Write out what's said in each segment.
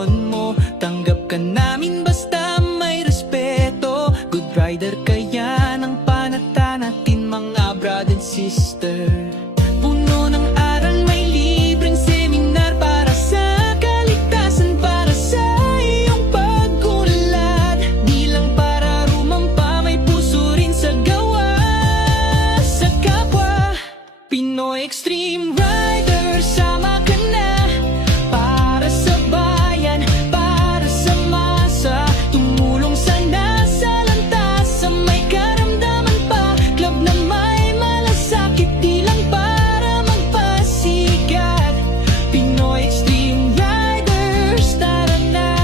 opinyon mo. Tanggap ka namin basta may respeto. Good rider kaya ng panata natin mga brother and sister. Puno ng aral, may libreng seminar para sa kaligtasan, para sa iyong pag-unlad. Di lang para rumampa, may puso rin sa gawa. Sa kapwa Pinoy Extreme Rider, sama ka na. Para sa bayan, para sa masa, tumulong sa nasalanta, sa may karamdaman pa. Club na may malasakit, di lang para magpasikat. Pinoy Extreme Riders, tara na.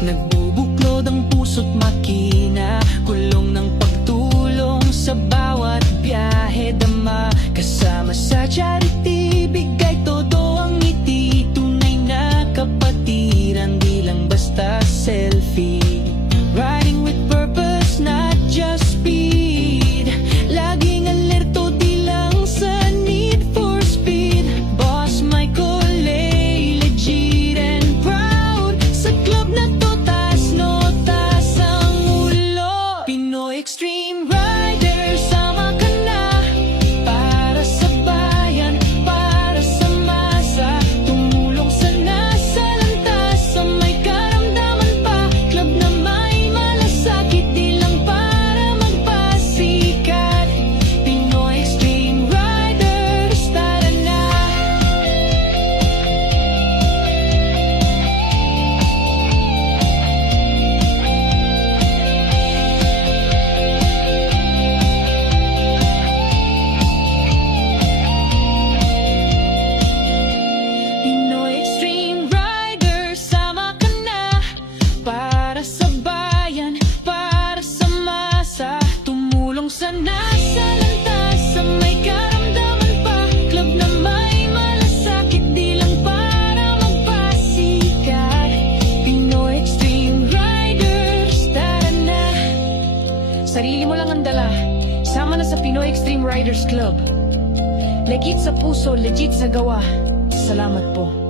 Nagbubuklod ang puso't makina, kulong ng pagtulong sa bawat biyahe, dama. Kasama sa charity, bigay todo ang ngiti. Tunay na kapatiran, di lang basta selfie. Riding with purpose, not just speed. Laging alerto, di lang sa need for speed. Boss Michael A, legit and proud. Sa club na to, taas notas ang ulo. Pinoy Extreme Rider, sama ka na. Para sa bayan, para sa masa, tumulong sa nasalanta, sa may karamdaman pa. Club na may malasakit, di lang para magpasikat. Pinoy Extreme Riders, tara na. Pinoy Extreme Rider, sama ka na. Para sa bayan, para sa masa, tumulong sa nasalanta, sa may karamdaman pa. Club na may malasakit, di lang para magpasikat. Pinoy Extreme Riders, tara na. Sarili mo lang ang dala, sama na sa Pinoy Extreme Riders Club. Legit sa puso, legit sa gawa. Salamat po.